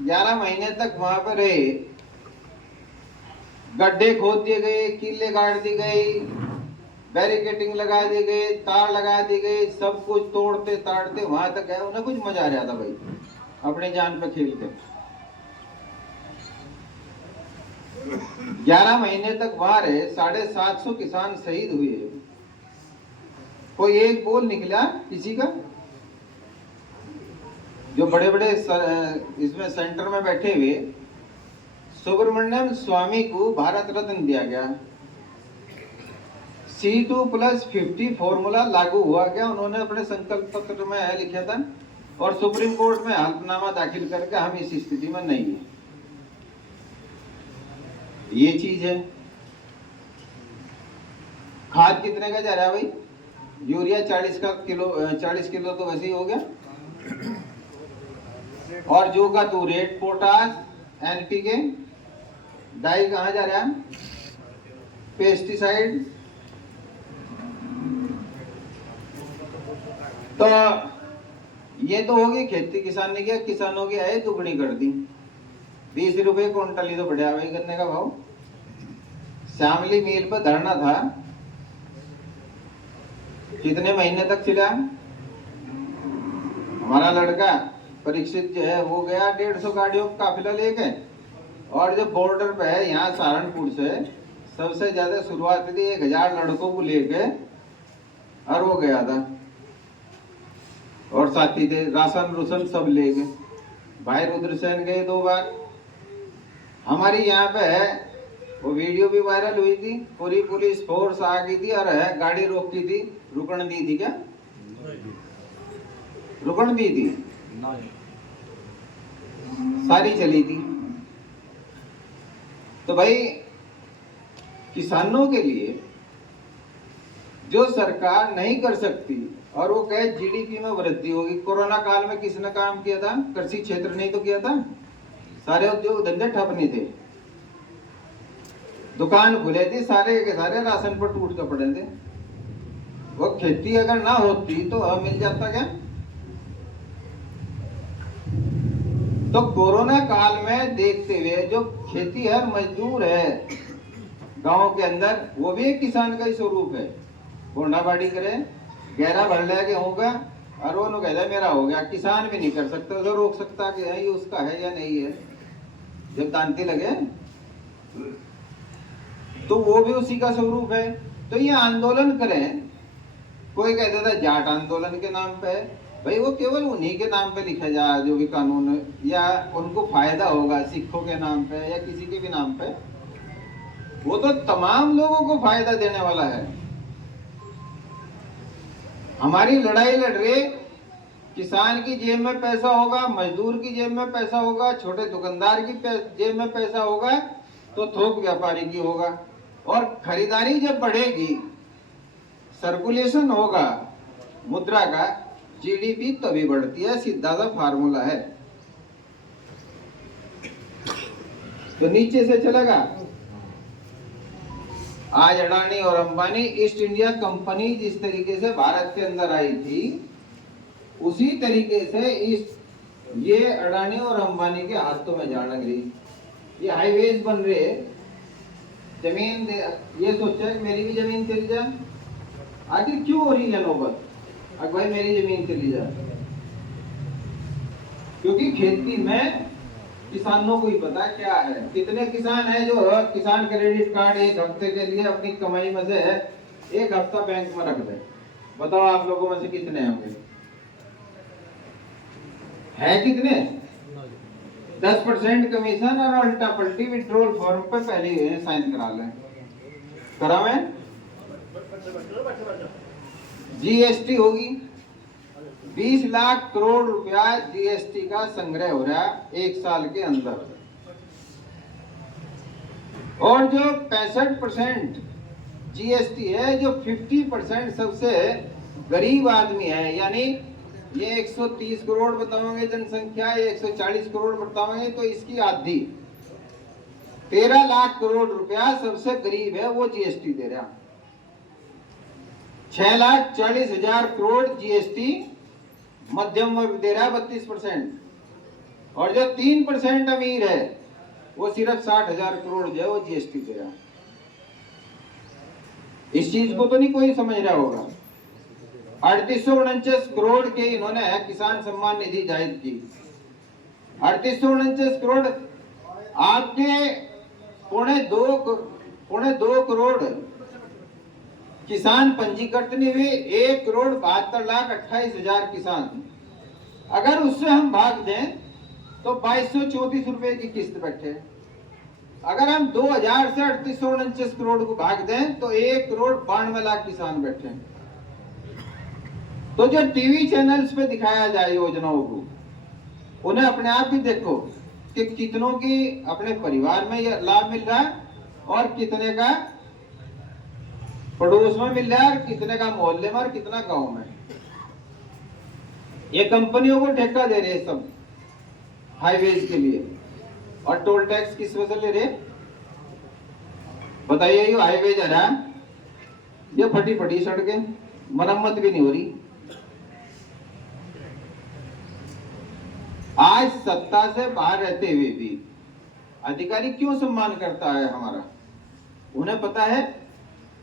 11 महीने तक वहां पर रहे, गड्ढे खोद दिए गए, कीले गाड़ दी गई, बैरिकेटिंग लगा दी गई, तार लगा दी गई, सब कुछ तोड़ते ताड़ते वहां तक गए। उन्हें कुछ मजा आ रहा था भाई, अपनी जान पे खेलते। 11 महीने तक वहां रहे, 750 किसान शहीद हुए। कोई एक बोल निकला किसी का? जो बड़े बड़े इसमें सेंटर में बैठे हुए, सुब्रमण्यम स्वामी को भारत रत्न दिया गया। C2+50 फॉर्मूला लागू हुआ गया, उन्होंने अपने संकल्प पत्र में लिखा था, और सुप्रीम कोर्ट में हल्फनामा दाखिल करके हम इस स्थिति में नहीं है। ये चीज है। खाद कितने का जा रहा है भाई? यूरिया 40 किलो तो वैसे ही हो गया। और जो का तो रेट, पोटास, NPK, डाई कहाँ जा रहा है? पेस्टिसाइड। तो ये तो होगी खेती किसानी की। किसानों की आय दुगनी कर दी, 20 रुपए क्विंटल ही तो बढ़िया भाई गन्ने का भाव। शामली मिल पर धरना था, कितने महीने तक चला? हमारा लड़का परीक्षित जो है वो गया 150 गाड़ियों का काफिला लेके, और जो बॉर्डर पे है यहाँ सहारनपुर से सबसे ज्यादा शुरुआत थी 1000 लड़कों को लेके, और वो गया था, और साथी थे, राशन रुसन सब ले गए। भाई रुद्रसेन गए 2 बार। हमारी यहाँ पे है, वो वीडियो भी वायरल हुई थी, पूरी पुलिस फोर्स आ गई थी और है गाड़ी रोकी थी, रुकन दी थी क्या? रुकन दी थी, सारी चली थी। तो भाई किसानों के लिए जो सरकार नहीं कर सकती, और वो कहे GDP में वृद्धि होगी। कोरोना काल में किसने काम किया था? कृषि क्षेत्र ने तो किया था। सारे उद्योग धंधे ठप नहीं थे, दुकान खुले थे, सारे के सारे राशन पर टूट के पड़े थे। वो खेती अगर ना होती तो मिल जाता क्या? तो कोरोना काल में देखते हुए जो खेती है, मजदूर है गांव के अंदर, वो भी एक किसान का ही स्वरूप है। गोंडा बाड़ी करे, गहरा भर ले के होगा, और वो कहता मेरा हो गया। किसान भी नहीं कर सकता, उसे रोक सकता कि ये उसका है या नहीं है। जब दांती लगे तो वो भी उसी का स्वरूप है। तो ये आंदोलन करें, कोई कहता था जाट आंदोलन के नाम पे, भाई वो केवल उन्हीं के नाम पे लिखा जा जो भी कानून, या उनको फायदा होगा सिखों के नाम पे या किसी के भी नाम पे, वो तो तमाम लोगों को फायदा देने वाला है। हमारी लड़ाई लड़ रहे, किसान की जेब में पैसा होगा, मजदूर की जेब में पैसा होगा, छोटे दुकानदार की जेब में पैसा होगा, तो थोक व्यापारी की होगा। और खरीदारी जब बढ़ेगी, सर्कुलेशन होगा मुद्रा का, GDP तभी बढ़ती है। सीधा सा फार्मूला है। तो नीचे से चलेगा। आज अडानी और अंबानी, ईस्ट इंडिया कंपनी जिस तरीके से भारत के अंदर आई थी, उसी तरीके से ये अडानी और अंबानी के हाथों में जान लग रही। ये हाईवेज बन रहे, जमीन ये सोचा कि मेरी भी जमीन चली जाए। आखिर क्यों हो रही है नौबत? अगर भाई मेरी जमीन चली जाए, क्योंकि खेती में किसानों को ही पता क्या है। कितने किसान हैं जो किसान क्रेडिट कार्ड 1 हफ्ते के लिए अपनी कमाई में से 1 हफ्ता बैंक में रख दे? बताओ आप लोगों में से कितने होंगे? है कितने? 10% कमीशन और उल्टा पलटी विड्रॉल फॉर्म पे पहले साइन करा लें। करावे? GST होगी, 20 लाख करोड़ रुपया GST का संग्रह हो रहा है 1 साल के अंदर। और जो 65% GST है, जो 50% सबसे गरीब आदमी है, यानी ये 130 करोड़ बताओगे जनसंख्या, 140 करोड़ बताओगे, तो इसकी आधी 13 लाख करोड़ रुपया सबसे गरीब है, वो GST दे रहा। 6,40,000 करोड़ GST मध्यम वर्ग दे रहा है 32%। और जो 3% अमीर है वो सिर्फ 60,000 करोड़ जो है वो जीएसटी दे रहा है। इस चीज को तो नहीं कोई समझ रहा होगा। 3849 करोड़ के इन्होंने किसान सम्मान निधि जाहिर की। 3849 करोड़ आपके पौने दो करोड़ किसान पंजीकृत नहीं हुए। 1,72,28,000 किसान, अगर उससे हम भाग दें तो 2234 रुपए की किस्त बैठे। अगर हम 2000 से 3849 करोड़ को भाग दें तो 1,92,00,000 किसान बैठे। तो जो टीवी चैनल्स पे दिखाया जाए योजनाओं को, उन्हें अपने आप भी देखो कि कितनों की अपने परिवार में यह लाभ मिल रहा है और कितने का पड़ोस में मिल रहा है, और कितने का मोहल्ले में और कितना गांव में। ये कंपनियों को ठेका दे रहे हैं सब हाईवेज के लिए, और टोल टैक्स किस वजह से ले रहे बताइए। ये हाईवेज है ना, ये फटी फटी सड़कें, मरम्मत भी नहीं हो रही। आज सत्ता से बाहर रहते हुए भी अधिकारी क्यों सम्मान करता है हमारा? उन्हें पता है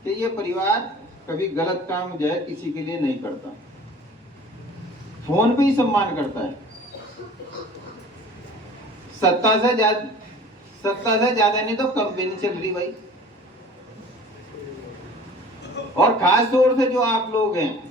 कि ये परिवार कभी गलत काम जो है किसी के लिए नहीं करता, फोन पे ही सम्मान करता है। सत्ता से ज्यादा नहीं तो कम भी नहीं चल रही भाई। और खास तौर से जो आप लोग हैं